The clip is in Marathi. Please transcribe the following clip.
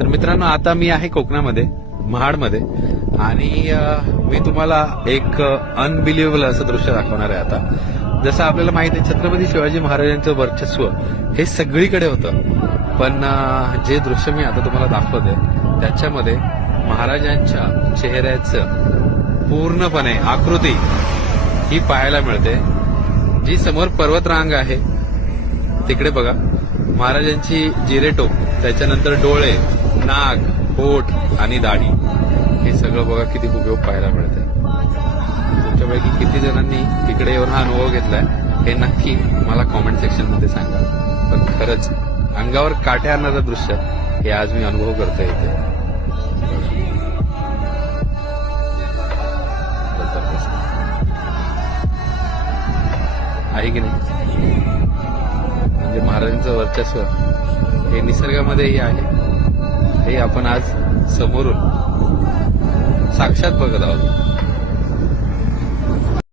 तर मित्रांनो, आता मी आहे कोकणामध्ये, महाडमध्ये, आणि मी तुम्हाला एक अनबिलिव्हेबल असं दृश्य दाखवणार आहे. आता जसं आपल्याला माहिती आहे, छत्रपती शिवाजी महाराजांचं वर्चस्व हे सगळीकडे होतं, पण जे दृश्य मी आता तुम्हाला दाखवतोय त्याच्यामध्ये महाराजांच्या चेहऱ्याचं पूर्णपणे आकृती ही पाहायला मिळते. जी समोर पर्वतरांग आहे तिकडे बघा, महाराजांची जिरेटोप, त्याच्यानंतर डोळे, नाक, होठ आणि दाढी, हे सगळं बघा किती हुबेहूब पाहायला मिळते. तुमच्यापैकी किती जणांनी तिकडे येऊन हा अनुभव घेतलाय हे नक्की मला कॉमेंट सेक्शन मध्ये सांगा. पण खरंच अंगावर काटे आणणारं दृश्य हे आज मी अनुभव करतोय इथे. आहे की नाही? म्हणजे महाराजांचं वर्चस्व हे निसर्गामध्येही आहे, हे आपण आज समोरून साक्षात बघत आहोत.